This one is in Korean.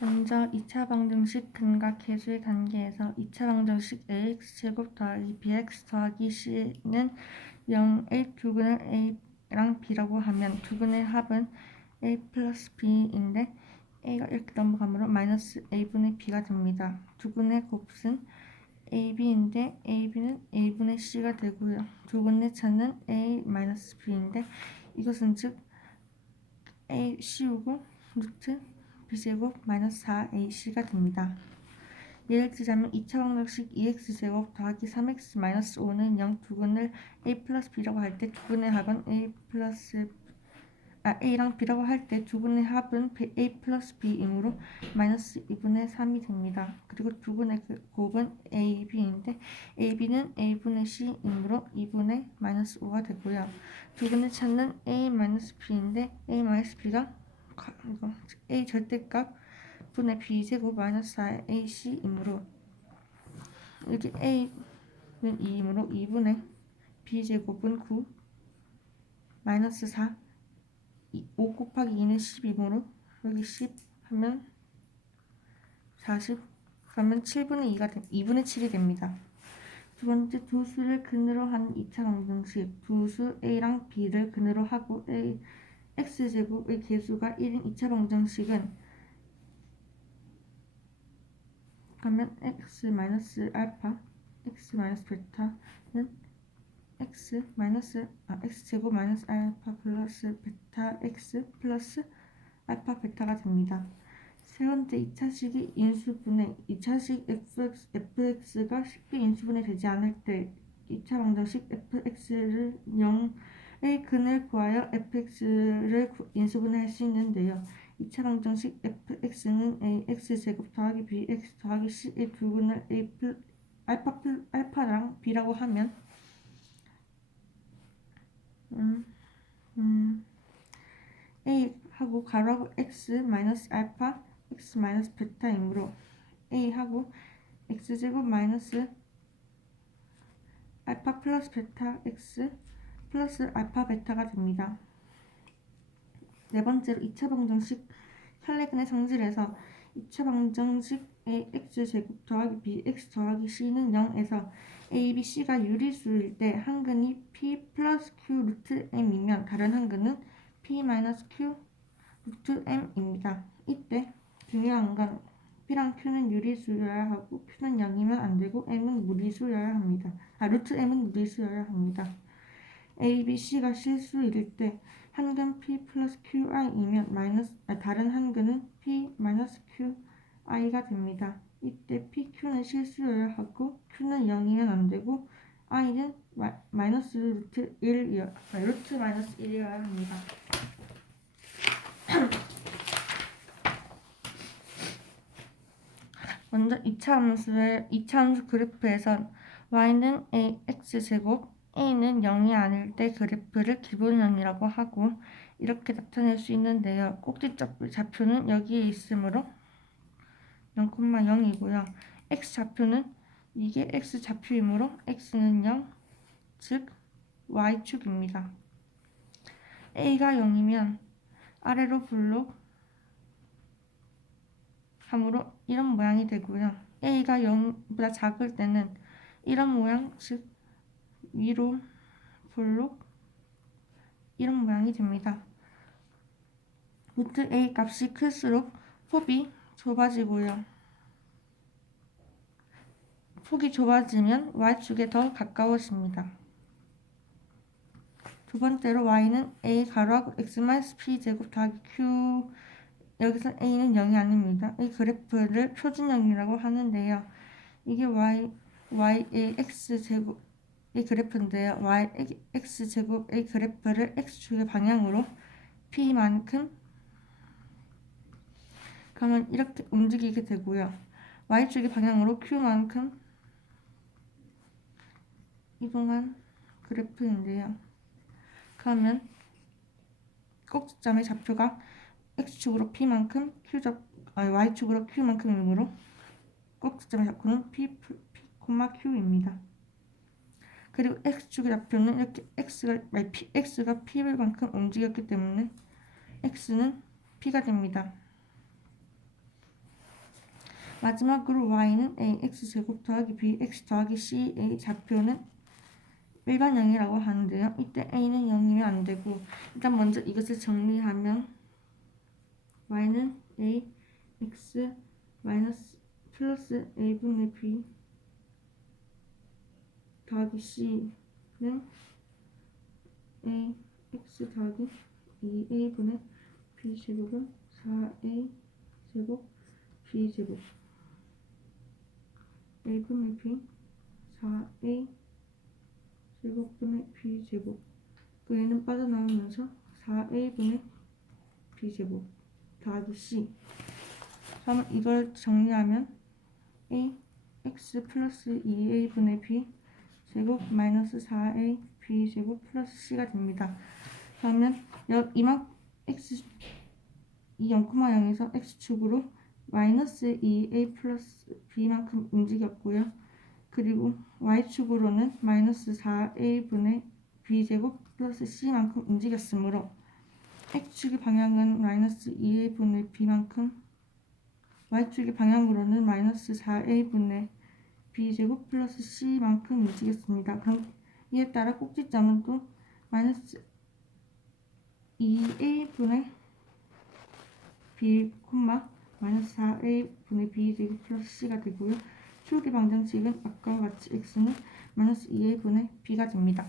먼저 2차 방정식 근과 계수의 관계에서 2차 방정식 ax 제곱 더하기 bx 더하기 c는 0의 두근을 a랑 b라고 하면 두근의 합은 a 플러스 b인데 a가 이렇게 넘어가므로 마이너스 a분의 b가 됩니다. 두근의 곱은 ab인데 ab는 a분의 c가 되고요. 두근의 차는 a 마이너스 b인데 이것은 즉 a 씌우고 루트 b제곱 마이너스 4ac가 됩니다. 예를 들자면 2차 방정식 2x제곱 더하기 3x 마이너스 5는 0 두근을 a 플러스 b라고 할 때 두근의 합은 a 플러스 아 a랑 b라고 할 때 두근의 합은 a 플러스 b이므로 마이너스 2분의 3이 됩니다. 그리고 두근의 그 곱은 a, b인데 a, b는 a분의 c이므로 2분의 마이너스 5가 되고요. 두근의 찾는 a 마이너스 b인데 a 마이너스 b가 a 절대값 분의 b 제곱 마이너스 4ac이므로 여기 a는 2이므로 2분의 b 제곱은 9 마이너스 4 5 곱하기 2는 10이므로 여기 10 하면 40 그러면 7분의 2가 되, 2분의 7이 됩니다. 두 번째 두 수를 근으로 한 2차 방정식 두 수 a랑 b를 근으로 하고 a x제곱의 개수가 1인 2차 방정식은 그러면 x 마이너스 알파 x 마이너스 베타는 x 마이너스 아 x제곱 마이너스 알파 플러스 베타 x 플러스 알파 베타가 됩니다. 세 번째 2차식이 인수분해 2차식 fx, fx가 쉽게 인수분해 되지 않을 때 2차 방정식 fx를 0 의 근을 구하여 fx를 인수분해할 수 있는데요. 2차 방정식 fx는 ax제곱 더하기 bx 더하기 c의 두 근을 a 플, 알파 플, 알파랑 b라고 하면 음, 음, a 하고 가로하고 x 마이너스 알파 x 마이너스 베타이므로 a 하고 x제곱 마이너스 알파 플러스 베타 x 플러스 알파 베타가 됩니다. 네 번째로 2차 방정식 혈레근의 성질에서 2차 방정식 a x제곱 더하기 b x 더하기 c는 0에서 a, b, c가 유리수일 때 한근이 p 플러스 q 루트 m이면 다른 한근은 p 마이너스 q 루트 m입니다. 이때 중요한 건 P랑 Q는 유리수여야 하고 Q는 0이면 안 되고 M은 무리수여야 합니다. 아, 루트 M은 무리수여야 합니다. A, B, C가 실수일 때 한 근 P 플러스 QI이면 마이너스, 아, 다른 한 근은 P 마이너스 QI가 됩니다. 이때 P, Q는 실수여야 하고 Q는 0이면 안 되고 I는 마, 마이너스 루트 1, 아, 루트 마이너스 1이어야 합니다. 먼저 2차 함수의 2차 함수 그래프에선 y는 ax제곱 a는 0이 아닐 때 그래프를 기본형이라고 하고 이렇게 나타낼 수 있는데요. 꼭지 좌표는 여기에 있으므로 0,0이고요. x 좌표는 이게 x 좌표이므로 x는 0, 즉 y축입니다. a가 0이면 아래로 블록 함으로 이런 모양이 되고요. a가 0보다 작을 때는 이런 모양, 즉 위로 볼록 이런 모양이 됩니다. 루트 a 값이 클수록 폭이 좁아지고요. 폭이 좁아지면 y축에 더 가까워집니다. 두 번째로 y는 a 가로하고 x p 제곱 더하기 q 여기서 a는 0이 아닙니다. 이 그래프를 표준형이라고 하는데요. 이게 y, y의 x제곱 이 그래프인데요. y, x제곱의 그래프를 x축의 방향으로 p만큼 그러면 이렇게 움직이게 되고요. y축의 방향으로 q만큼 이동한 그래프인데요. 그러면 꼭지점의 좌표가 x축으로 p만큼 q적 아니 y축으로 q만큼이므로 꼭지점의 좌표는 p, p, q입니다. 그리고 x축의 좌표는 이렇게 x가 p, x가 p만큼 움직였기 때문에 x는 p가 됩니다. 마지막으로 y는 ax 제곱 더하기 bx 더하기 c의 좌표는 일반형이라고 하는데요. 이때 a는 0이면 안 되고 일단 먼저 이것을 정리하면 y는 a x 마이너스 플러스 a분의 b 더하기 c는 a x 더하기 2a분의 b 제곱은 4a 제곱 b 제곱. A분의 b 4a 제곱분의 b 제곱. 그 얘는 빠져나오면서 4a분의 b 제곱 더하기 c. 그러면 이걸 정리하면 a x 플러스 2a분의 b 제곱 마이너스 4a b 제곱 플러스 c가 됩니다. 그러면 여, 이만 x 이 0,0에서 x축으로 마이너스 2a 플러스 b만큼 움직였고요. 그리고 y축으로는 마이너스 4a분의 b제곱 플러스 c만큼 움직였으므로 x축의 방향은 마이너스 2a분의 b만큼 y축의 방향으로는 마이너스 4a분의 b제곱 플러스 c만큼 움직였습니다. 그럼 이에 따라 꼭지점은 또 마이너스 2a분의 b, 마이너스 4a분의 b제곱 플러스 c가 되고요. 추억의 방정식은 아까와 같이 x는 마이너스 2a분의 b가 됩니다.